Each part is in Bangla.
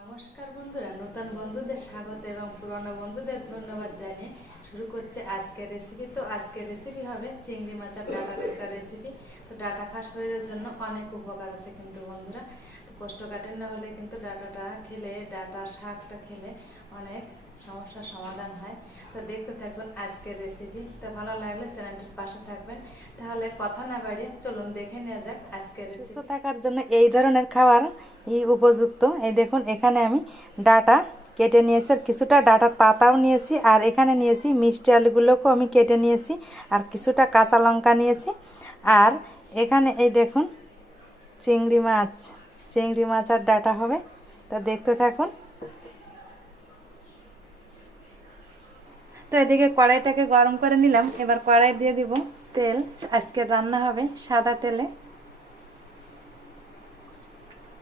নমস্কার বন্ধুরা নতুন বন্ধুদের স্বাগত এবং পুরনো বন্ধুদের ধন্যবাদ জানিয়ে শুরু করছে আজকের রেসিপি তো আজকের রেসিপি হবে চিংড়ি মাছের ডাটার একটা রেসিপি তো ডাটা খাস শরীরের জন্য অনেক উপকার আছে কিন্তু বন্ধুরা। কোষ্ঠকাঠিন্য হলে কিন্তু ডাটাটা খেলে ডাটা শাকটা খেলে অনেক সমস্যার সমাধান হয়। তো দেখতে থাকবেন আজকের রেসিপি তো ভালো লাগলে চ্যানেলটির পাশে থাকবেন। তাহলে কথা না বাড়িয়ে চলুন দেখে নেওয়া যাক আজকের সুস্থ থাকার জন্য এই ধরনের খাবার এই উপযুক্ত। এই দেখুন, এখানে আমি ডাটা কেটে নিয়েছি, আর কিছুটা ডাটার পাতাও নিয়েছি, আর এখানে নিয়েছি মিষ্টি আলুগুলোকেও আমি কেটে নিয়েছি, আর কিছুটা কাঁচা লঙ্কা নিয়েছি। আর এখানে এই দেখুন, চিংড়ি মাছ চিংড়ি মাছ আর ডাটা হবে। তা দেখতে থাকুন। তো এদিকে কড়াইটাকে গরম করে নিলাম, এবার কড়াই দিয়ে দিব তেল। আজকে রান্না হবে সাদা তেলে।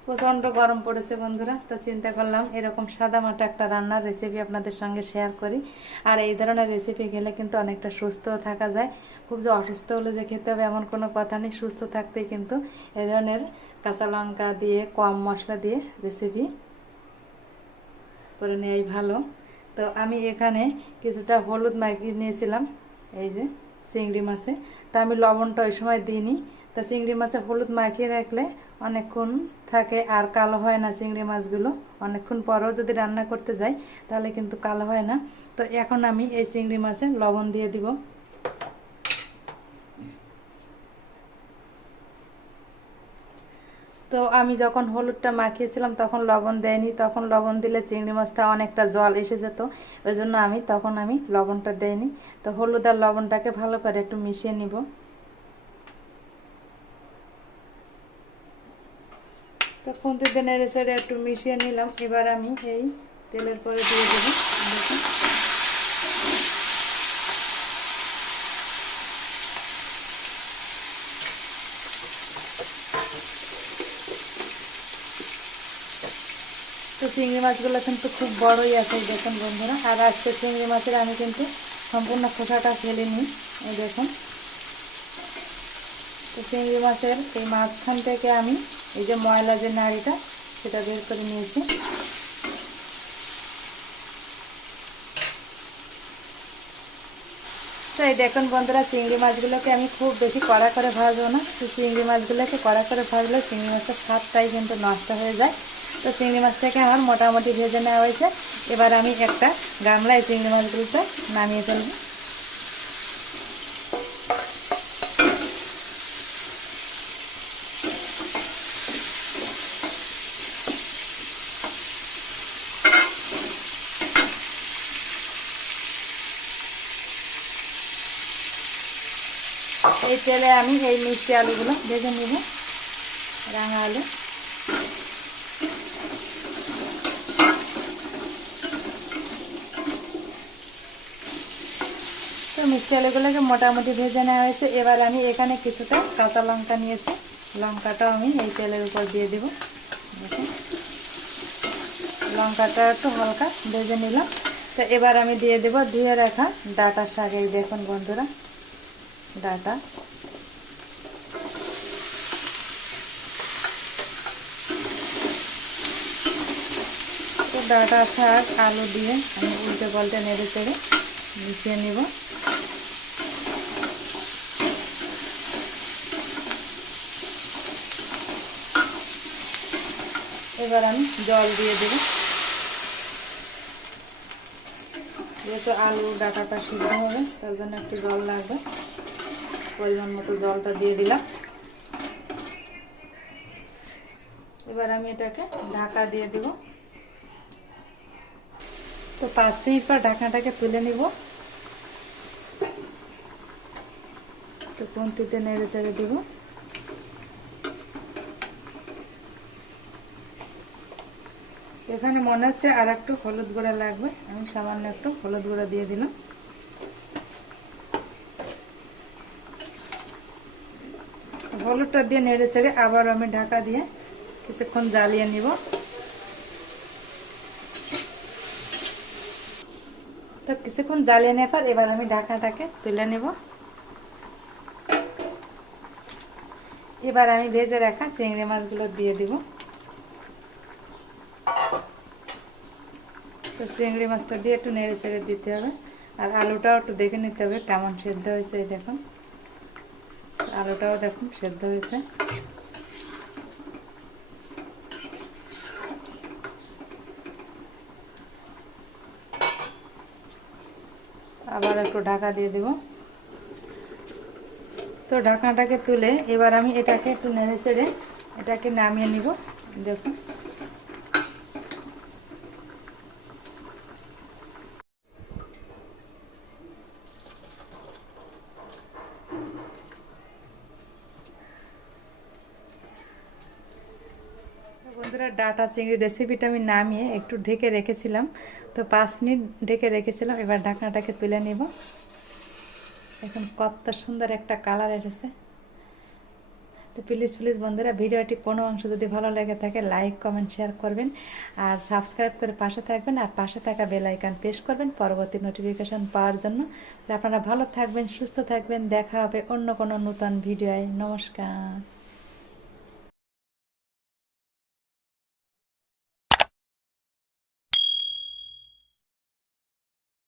প্রচণ্ড গরম পড়েছে বন্ধুরা, তো চিন্তা করলাম এরকম সাদা মাটা একটা রান্নার রেসিপি আপনাদের সঙ্গে শেয়ার করি। আর এই ধরনের রেসিপি খেলে কিন্তু অনেকটা সুস্থ থাকা যায়। খুব যে অসুস্থ হলে যে খেতে হবে এমন কোনো কথা নেই, সুস্থ থাকতে কিন্তু এই ধরনের কাঁচা লঙ্কা দিয়ে, কম মশলা দিয়ে রেসিপি করে নেওয়াই ভালো। তো আমি এখানে কিছুটা হলুদ মাখিয়ে নিয়েছিলাম, এই যে চিংড়ি মাছে। তা আমি লবণটা ওই সময় দিইনি তা চিংড়ি মাছে হলুদ মাখিয়ে রাখলে অনেকক্ষণ থাকে আর কালো হয় না চিংড়ি মাছগুলো। অনেকক্ষণ পরেও যদি রান্না করতে যাই, তাহলে কিন্তু কালো হয় না। তো এখন আমি এই চিংড়ি মাছে লবণ দিয়ে দিব। তো আমি যখন হলুদটা মাখিয়েছিলাম, তখন লবণ দেয়নি। তখন লবণ দিলে চিংড়ি মাছটা অনেকটা জল এসে যেত। ওই জন্য আমি তখন আমি লবণটা দেইনি। তো হলুদ আর লবণটাকে ভালো করে একটু মিশিয়ে নিব। তো খুন্তিতে নেড়ে সেড়ে একটু মিশিয়ে নিলাম। এবার আমি এই তেলের পরে দিয়ে দেবো। তো চিংড়ি মাছগুলো কিন্তু খুব বড়ই আছে দেখুন বন্ধুরা। আর আজকে চিংড়ি মাছের আমি কিন্তু সম্পূর্ণ খোসাটা ফেলে নিই, এই দেখুন। তো চিংড়ি মাছের এই মাঝখান থেকে আমি এই যে ময়লা যে নাড়িটা, সেটা বের করে নিয়েছি। তো এই দেখুন বন্ধুরা, চিংড়ি মাছগুলোকে আমি খুব বেশি কড়া করে ভাজবো না। তো চিংড়ি মাছগুলোকে কড়া করে ভাজলে চিংড়ি মাছের স্বাদটাই কিন্তু নষ্ট হয়ে যায়। তো চিংড়ি মাছটাকে আমার মোটামুটি ভেজে নেওয়া হয়েছে। এবার আমি একটা গামলায় চিংড়ি মাছগুলোতে নামিয়ে ফেলব। এই তেলে আমি এই মিষ্টি আলুগুলো ভেজে নেব, রাঙা আলু। তো মিষ্টি আলুগুলোকে মোটামুটি ভেজে নেওয়া হয়েছে। এবার আমি এখানে কিছুটা কাঁচা লঙ্কা নিয়েছি। লঙ্কাটাও আমি এই তেলের উপর দিয়ে দেব। লঙ্কাটা একটু হালকা ভেজে নিলাম। তো এবার আমি দিয়ে দেব ধুয়ে রাখা ডাটা শাক। এই দেখুন বন্ধুরা। ডাটা। তো ডাটা শাক আলু দিয়ে আমি উল্টে পাল্টে নেড়ে চেড়ে মিশিয়ে নিব। এবার আমি জল দিয়ে দেব। যেহেতু আলু ডাটাটা সিদ্ধ হবে, তার জন্য একটু জল লাগবে। পরিমাণ মতো জলটা দিয়ে দিলাম। এবার আমি এটাকে ঢাকা দিয়ে দিব। তো পাঁচ মিনিট পর ঢাকনাটাকে তুলে নিব। তো পন্তিতে নেড়ে চেড়ে দিব। এখানে মনে হচ্ছে আর একটু হলুদ গুঁড়া লাগবে। আমি সামান্য একটু হলুদ গুঁড়া দিয়ে দিলাম। হলুদটা দিয়ে নেড়ে চেড়ে আবার আমি ঢাকা দিয়ে কিছুক্ষণ জ্বালিয়ে নিব। তো কিছুক্ষণ জ্বালিয়ে নেওয়ার পর এবার আমি ঢাকাটাকে তুলে নেব। এবার আমি ভেজে রাখা চিংড়ি মাছগুলো দিয়ে দিব। তো চিংড়ি মাছটা দিয়ে একটু নেড়ে ছেড়ে দিতে হবে। আর আলুটাও একটু দেখে নিতে হবে কেমন সেদ্ধ হয়েছে দেখুন। আলুটাও দেখুন, সেদ্ধ হয়েছে। আবার একটু ঢাকা দিয়ে দেব। তো ঢাকাটাকে তুলে এবার আমি এটাকে একটু নেড়ে চেড়ে এটাকে নামিয়ে নিব। দেখুন। বন্ধুরা ডাটা চিংড়ি রেসিপিটা আমি নামিয়ে একটু ঢেকে রেখেছিলাম। তো পাঁচ মিনিট ঢেকে রেখেছিলাম, এবার ঢাকনাটাকে তুলে নিব। এখন কত সুন্দর একটা কালার এসেছে। তো প্লিজ প্লিজ বন্ধুরা ভিডিওটি কোনো অংশ যদি ভালো লেগে থাকে লাইক কমেন্ট শেয়ার করবেন। আর সাবস্ক্রাইব করে পাশে থাকবেন আর পাশে থাকা বেল আইকন প্রেস করবেন পরবর্তী নোটিফিকেশন পাওয়ার জন্য। তো আপনারা ভালো থাকবেন, সুস্থ থাকবেন। দেখা হবে অন্য কোনো নতুন ভিডিওয়। নমস্কার।